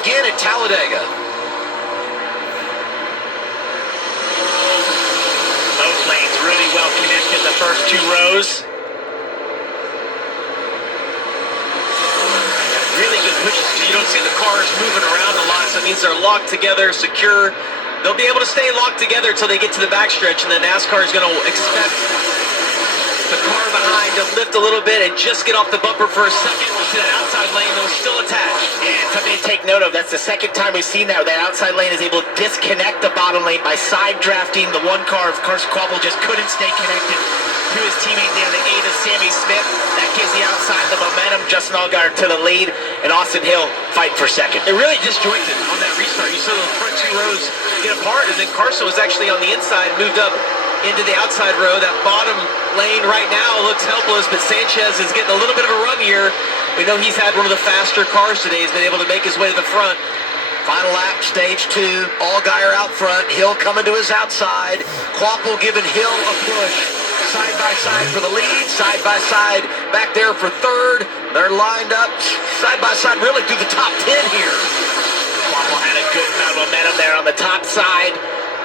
again at Talladega. Both lanes really well connected the first two rows. Really good pushes. You don't see the cars moving around a lot, so it means they're locked together, secure. They'll be able to stay locked together until they get to the backstretch, and then NASCAR is going to expect the car behind to lift a little bit and just get off the bumper for a second. We'll see that outside lane, though, still attached. And something to take note of, that's the second time we've seen that, where that outside lane is able to disconnect the bottom lane by side drafting the one car. Of course, Quapple just couldn't stay connected to his teammate there, the 8 of Sammy Smith. That gives the outside the momentum. Justin Allgaier to the lead, and Austin Hill fighting for second. It really disjointed on that restart. You saw the front two rows get apart, and then Carson was actually on the inside, moved up into the outside row. That bottom lane right now looks helpless, but Sanchez is getting a little bit of a run here. We know he's had one of the faster cars today. He's been able to make his way to the front. Final lap, stage 2. Allgaier out front. Hill coming to his outside. Quapple giving Hill a push. Side by side for the lead. Side by side back there for third. They're lined up side by side really through the top 10 here. Quapple had a good amount of momentum there on the top side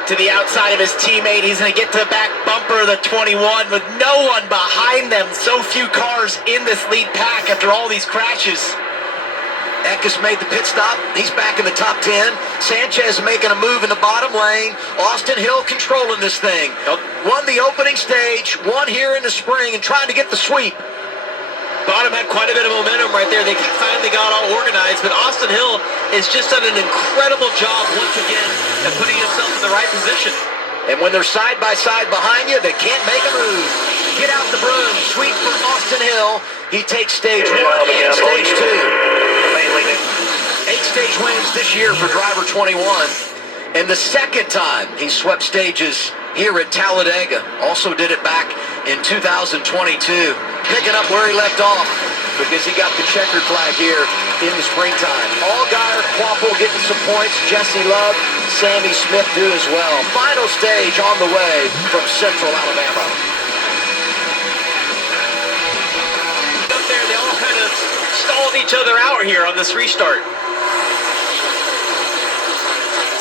to the outside of his teammate. He's going to get to the back bumper of the 21 with no one behind them. So few cars in this lead pack after all these crashes. Eckes made the pit stop. He's back in the top 10. Sanchez making a move in the bottom lane. Austin Hill controlling this thing. Won the opening stage, won here in the spring, and trying to get the sweep. Bottom had quite a bit of momentum right there. They finally got all organized, but Austin Hill has just done an incredible job once again at putting himself in the right position. And when they're side by side behind you, they can't make a move. Get out the broom. Sweep for Austin Hill. He takes stage 1 and stage 2. 8 stage wins this year for driver 21. And the second time he swept stages here at Talladega. Also did it back in 2022. Picking up where he left off because he got the checkered flag here in the springtime. Allgaier, Quapple getting some points. Jesse Love, Sammy Smith do as well. Final stage on the way from Central Alabama. Up there, they all kind of stalled each other out here on this restart.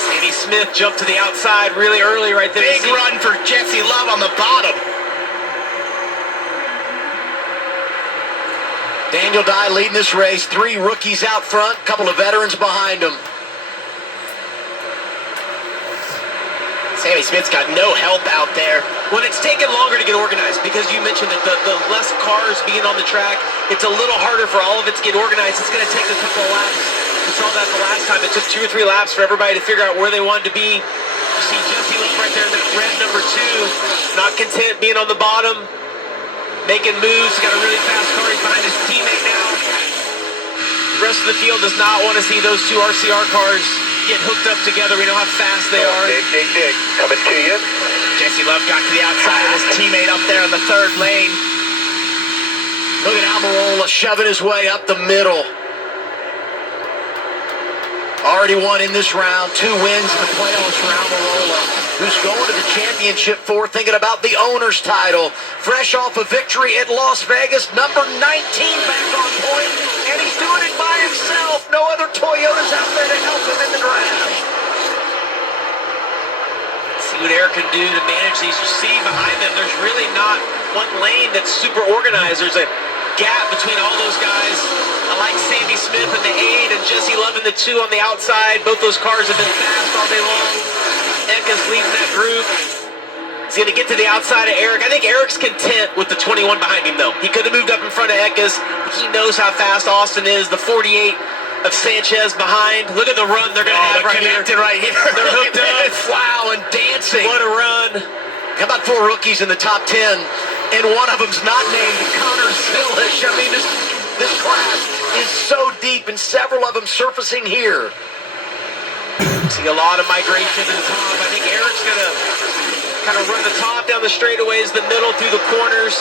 Sammy Smith jumped to the outside really early right there. Big run for Jesse Love on the bottom. Daniel Dye leading this race. 3 rookies out front, couple of veterans behind him. Sammy Smith's got no help out there. When it's taken longer to get organized, because you mentioned that the less cars being on the track, it's a little harder for all of it to get organized. It's going to take a couple of laps. We saw that the last time. It took 2 or 3 laps for everybody to figure out where they wanted to be. You see Jesse Love right there in that red number 2, not content being on the bottom, making moves. Got a really fast car. He's behind his teammate now. The rest of the field does not want to see those 2 RCR cars get hooked up together. We know how fast they are. Dig. Coming to you. Jesse Love got to the outside of his teammate up there in the third lane. Look at Almirola shoving his way up the middle. Already won in this round. 2 wins in the playoffs for Almirola, who's going to the championship for thinking about the owner's title. Fresh off a victory at Las Vegas, number 19 back on point, and he's doing it by himself. No other Toyotas out there to help him in the draft. See what Eric can do to manage these. You see behind them, there's really not one lane that's super organized. There's a gap between all those guys. I like Sammy Smith in the 8 and Jesse Love in the 2 on the outside. Both those cars have been fast all day long. Eckes leading that group. He's going to get to the outside of Eric. I think Eric's content with the 21 behind him, though. He could have moved up in front of Eckes. He knows how fast Austin is. The 48 of Sanchez behind. Look at the run they're going to have right here. Right here. They're hooked up. Wow, and dancing. What a run. How about 4 rookies in the top 10? And one of them's not named Connor Zilish. I mean, this class is so deep, and several of them surfacing here. See a lot of migration to the top. I think Eric's going to kind of run the top down the straightaways, the middle through the corners.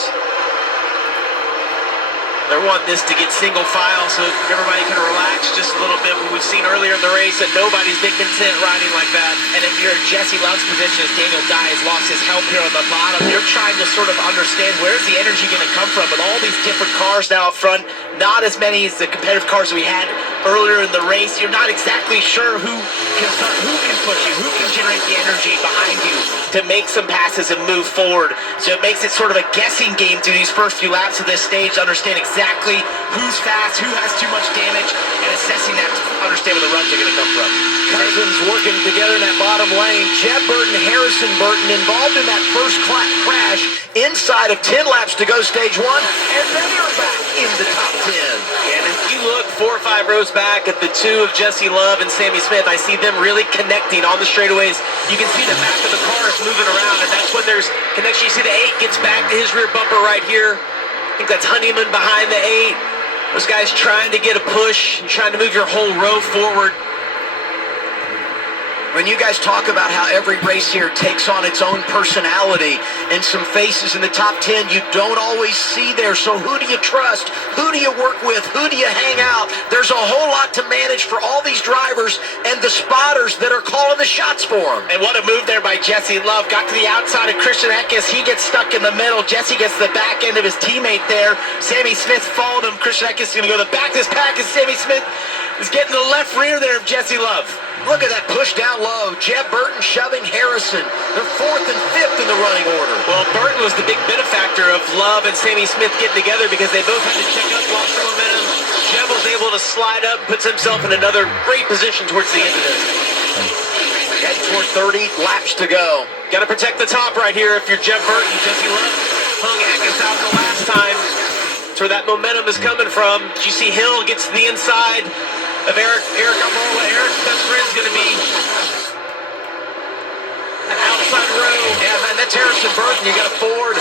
They're wanting this to get single file so everybody can relax just a little bit. But we've seen earlier in the race that nobody's been content riding like that. And if you're in Jesse Love's position, as Daniel Dye has lost his help here on the bottom, you're trying to sort of understand where's the energy going to come from with all these different cars now up front. not as many as the competitive cars we had earlier in the race. You're not exactly sure who can push you, who can generate the energy behind you to make some passes and move forward. So it makes it sort of a guessing game through these first few laps of this stage to understand exactly who's fast, who has too much damage, and assessing that to understand where the runs are going to come from. Cousins working together in that bottom lane. Jeb Burton, Harrison Burton involved in that first crash inside of 10 laps to go stage 1, and they are back in the top 10. And if you look 4 or 5 rows back at the two of Jesse Love and Sammy Smith, I see them really connecting on the straightaways. You can see the back of the cars moving around, and that's when there's connection. You see the 8 gets back to his rear bumper right here. I think that's Honeyman behind the 8. Those guys trying to get a push and trying to move your whole row forward. When you guys talk about how every race here takes on its own personality and some faces in the top 10 you don't always see there, so who do you trust? Who do you work with? Who do you hang out? There's a whole lot to manage for all these drivers and the spotters that are calling the shots for them. And what a move there by Jesse Love. Got to the outside of Christian Eckes. He gets stuck in the middle. Jesse gets the back end of his teammate there. Sammy Smith followed him. Christian Eckes is going to go to the back of his pack, and Sammy Smith is getting the left rear there of Jesse Love. Look at that push down low. Jeb Burton shoving Harrison. They're 4th and 5th in the running order. Well, Burton was the big benefactor of Love and Sammy Smith getting together because they both had to check up, lost their momentum. Jeb was able to slide up, puts himself in another great position towards the end of this. Head toward 30 laps to go. Got to protect the top right here if you're Jeb Burton. Jesse Love hung Eckes out the last time. That's where that momentum is coming from. You see Hill gets to the inside of Eric Almirola. Eric's best friend's going to be an outside row. Yeah, man, that's Harrison Burton. You got a Ford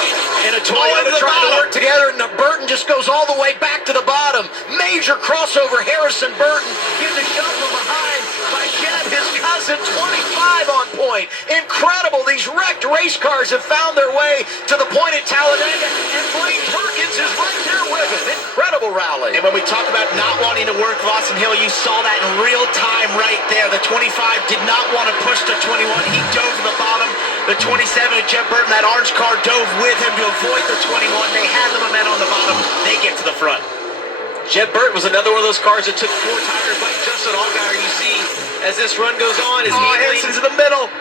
and a Toyota into the trying to bottom. work together, and the Burton just goes all the way back to the bottom. Major crossover. Harrison Burton getting a shove from behind by Jeb, his cousin, 25 on point. Incredible. These wrecked race cars have found their way to the point at Talladega, and Blaine Perkins is right there with him. Incredible rally. And when we talk about not wanting to work Lawson Hill, you saw that in real time right there. The 25 did not want to push the 21. He dove to the bottom. The 27 of Jeb Burton, that orange car, dove with him to avoid the 21. They had the momentum on the bottom. They get to the front. Jeb Burton was another one of those cars that took 4 tires like Justin Allgaier. You see, as this run goes on, is Harrison's in the middle.